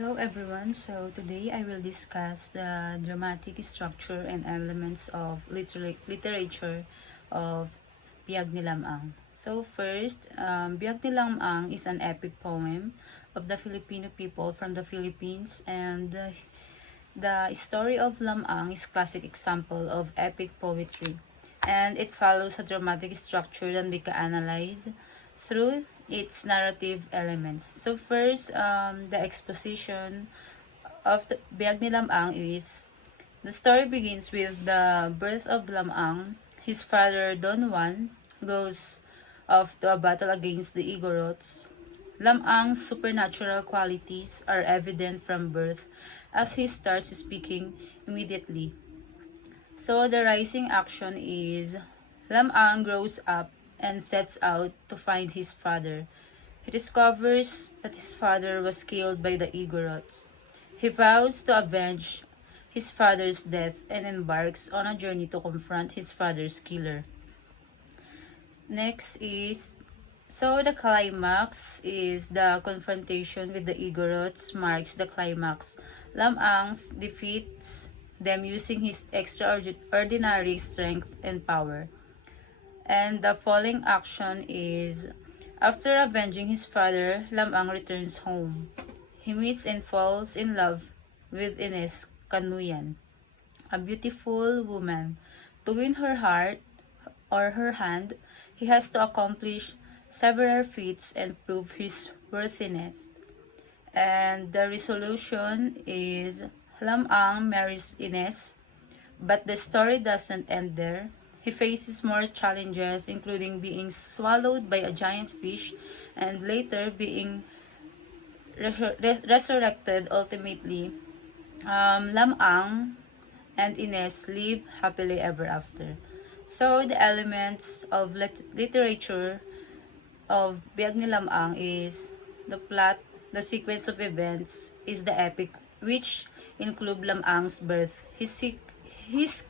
Hello everyone, so today I will discuss the dramatic structure and elements of literature of Biyag ni Lamang. So first, Biyag ni Lamang is an epic poem of the Filipino people from the Philippines, and the story of Lamang is a classic example of epic poetry, and it follows a dramatic structure that we can analyze through its narrative elements. So first, the exposition of the Biag ni Lamang is the story begins with the birth of Lamang. His father Don Juan goes off to a battle against the Igorots. Lamang's supernatural qualities are evident from birth as he starts speaking immediately. So the rising action is Lamang grows up and sets out to find his father. He discovers that his father was killed by the Igorots. He vows to avenge his father's death and embarks on a journey to confront his father's killer. Next is, so the climax is the confrontation with the Igorots marks the climax. Lamang defeats them using his extraordinary strength and power. And the following action is, after avenging his father, Lamang returns home. He meets and falls in love with Ines Canuyan, a beautiful woman. To win her heart or her hand, he has to accomplish several feats and prove his worthiness. And the resolution is Lamang marries Ines, but the story doesn't end there. He faces more challenges, including being swallowed by a giant fish and later being resurrected. Ultimately, Lamang and Ines live happily ever after. So the elements of literature of Biag ni Lamang is the plot, the sequence of events is the epic, which include Lamang's birth, his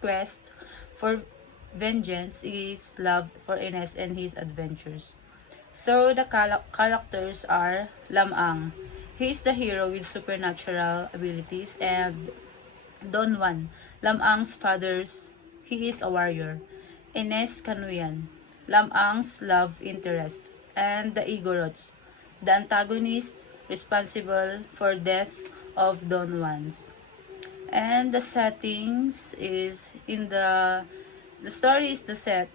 quest for vengeance, is love for Ines, and his adventures. So the characters are Lamang. He is the hero with supernatural abilities, and Don Juan, Lamang's father's, he is a warrior. Ines Canuyan, Lamang's love interest, and the Igorots, the antagonist responsible for death of Don Juan's. And the settings is in the story is the set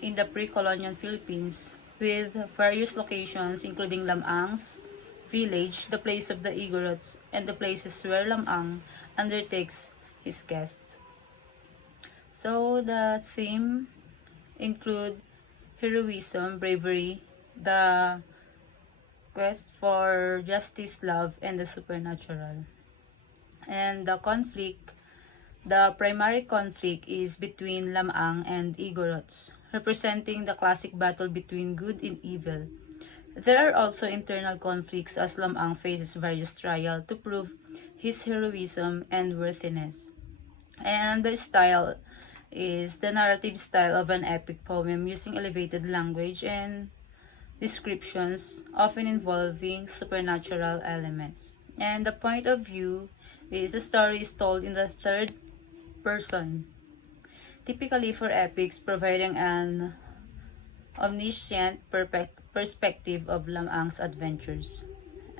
in the pre-colonial Philippines with various locations including Lamang's village, the place of the Igorots, and the places where Lamang undertakes his quest. So the theme include heroism, bravery, the quest for justice, love, and the supernatural. And the primary conflict is between Lamang and Igorots, representing the classic battle between good and evil. There are also internal conflicts as Lamang faces various trials to prove his heroism and worthiness. And the style is the narrative style of an epic poem using elevated language and descriptions, often involving supernatural elements. And the point of view is the story is told in the third person, typically for epics, providing an omniscient perspective of Lamang's adventures.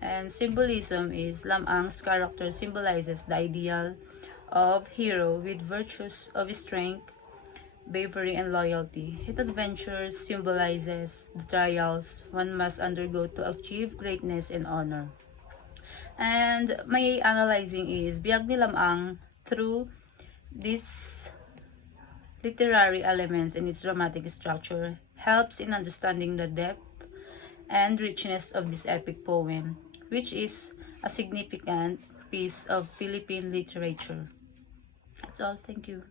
And symbolism is Lamang's character symbolizes the ideal of hero with virtues of strength, bravery, and loyalty. His adventures symbolizes the trials one must undergo to achieve greatness and honor. And my analyzing is Biag ni Lamang through these literary elements and its dramatic structure helps in understanding the depth and richness of this epic poem, which is a significant piece of Philippine literature. That's all. Thank you.